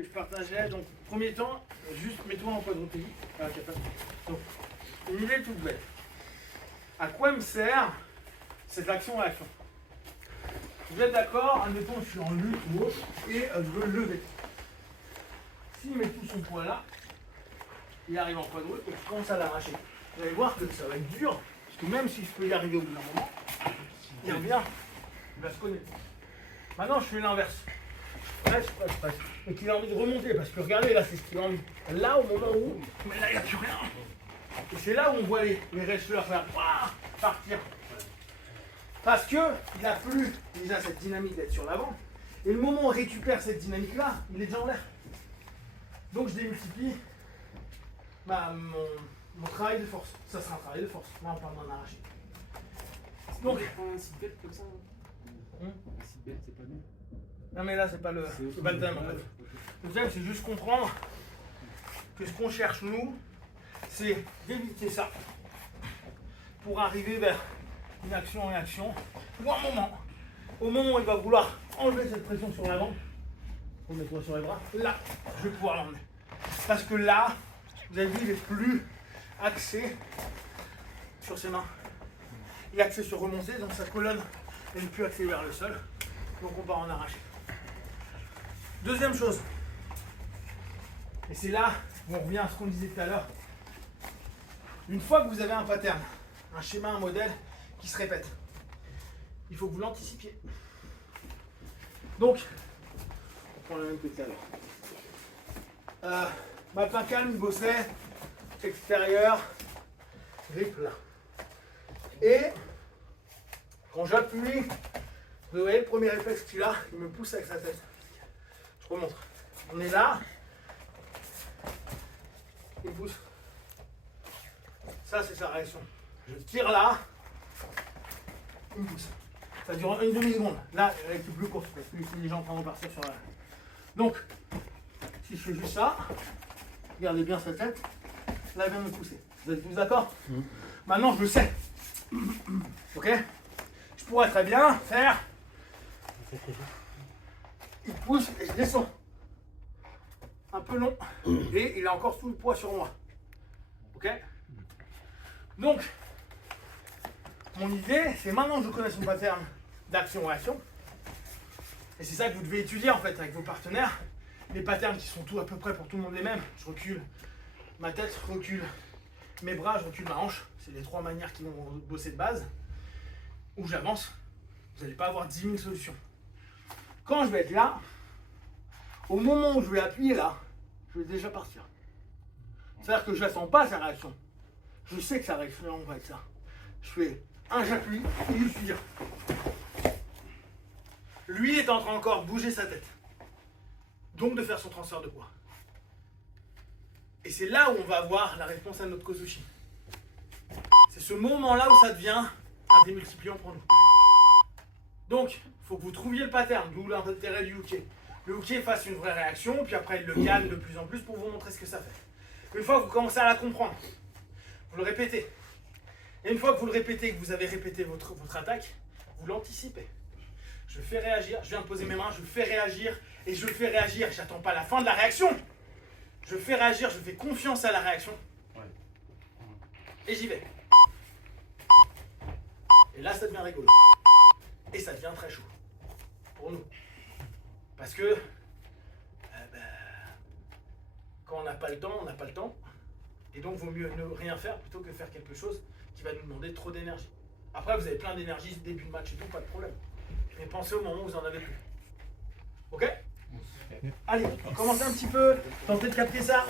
Je partageais, donc, premier temps, juste mets-toi en quadrupédie. Donc, une idée toute bête. À quoi me sert cette action-réaction? Vous êtes d'accord? Admettons, je suis en lutte ou autre, et je veux le lever. S'il met tout son poids là, il arrive en quadruple et je commence à l'arracher. Vous allez voir que ça va être dur, parce que même si je peux y arriver au bout d'un moment, il revient, il va se connaître. Maintenant, je fais l'inverse. Presse. Et qu'il a envie de remonter, parce que regardez, là, c'est ce qu'il a envie. Là, au moment où, mais là, il n'y a plus rien. Et c'est là où on voit les wrestlers faire partir. Parce qu'il n'a plus déjà cette dynamique d'être sur l'avant. Et le moment où on récupère cette dynamique-là, il est déjà en l'air. Donc je démultiplie mon travail de force. Ça sera un travail de force. Là, on parle d'en arracher. Donc, un seatbelt comme ça. Un seatbelt, c'est pas mieux. non mais là, c'est pas le thème en fait. Le thème, c'est juste comprendre que ce qu'on cherche, nous, c'est d'éviter ça pour arriver vers une action-réaction ou un moment. Au moment où il va vouloir enlever cette pression sur l'avant, remets-toi sur les bras, là, je vais pouvoir l'emmener. Parce que là, vous avez vu, il est plus axé sur ses mains. Il est axé sur remonter, donc sa colonne n'est plus axée vers le sol. Donc on va en arracher. Deuxième chose, et c'est là où on revient à ce qu'on disait tout à l'heure. Une fois que vous avez un pattern, un schéma, un modèle qui se répète, il faut que vous l'anticipiez. Donc, on prend le même que tout à l'heure. Matin calme, il bossait, extérieur, grip là. Et quand j'appuie, vous voyez le premier réflexe qu'il a, il me pousse avec sa tête. Je remonte. On est là. Il me pousse. Ça, c'est sa réaction. Je tire là. Il me pousse. Ça dure une demi-seconde. Là, elle est plus courte parce que ici, les gens sont en train de repartir sur la. Donc, si je fais juste ça, regardez bien sa tête. Là, elle vient me pousser. Vous êtes tous d'accord? Maintenant, je le sais. Ok? Je pourrais très bien faire. Il pousse et je descends. Un peu long. Et il a encore tout le poids sur moi. Ok? Donc, mon idée, c'est maintenant que je connais son pattern d'action-réaction. Et c'est ça que vous devez étudier en fait avec vos partenaires. Les patterns qui sont tous à peu près pour tout le monde les mêmes. Je recule ma tête, je recule mes bras, je recule ma hanche. C'est les trois manières qui vont bosser de base. Où j'avance, vous n'allez pas avoir 10 000 solutions. Quand je vais être là, au moment où je vais appuyer là, je vais déjà partir. C'est-à-dire que je ne sens pas sa réaction. Je sais que sa réaction va être ça. Je fais un, j'appuie, et il tire. Lui est en train encore de bouger sa tête. Donc de faire son transfert de poids. Et c'est là où on va avoir la réponse à notre Kozushi. C'est ce moment-là où ça devient un démultipliant pour nous. Donc, il faut que vous trouviez le pattern, d'où l'intérêt du hooké. Le hooké fasse une vraie réaction, puis après il le calme de plus en plus pour vous montrer ce que ça fait. Une fois que vous commencez à la comprendre, vous le répétez. Et une fois que vous le répétez, que vous avez répété votre attaque, vous l'anticipez. Je fais réagir, je viens de poser mes mains, je fais réagir, et je fais réagir. J'attends pas la fin de la réaction. Je fais réagir, je fais confiance à la réaction. Et j'y vais. Et là, ça devient rigolo. Et ça devient très chaud. Pour nous. Parce que quand on n'a pas le temps, on n'a pas le temps. Et donc, il vaut mieux ne rien faire plutôt que faire quelque chose qui va nous demander trop d'énergie. Après, vous avez plein d'énergie début de match et tout, pas de problème. Mais pensez au moment où vous en avez plus. Ok? Allez, commencez un petit peu. Tentez de capter ça.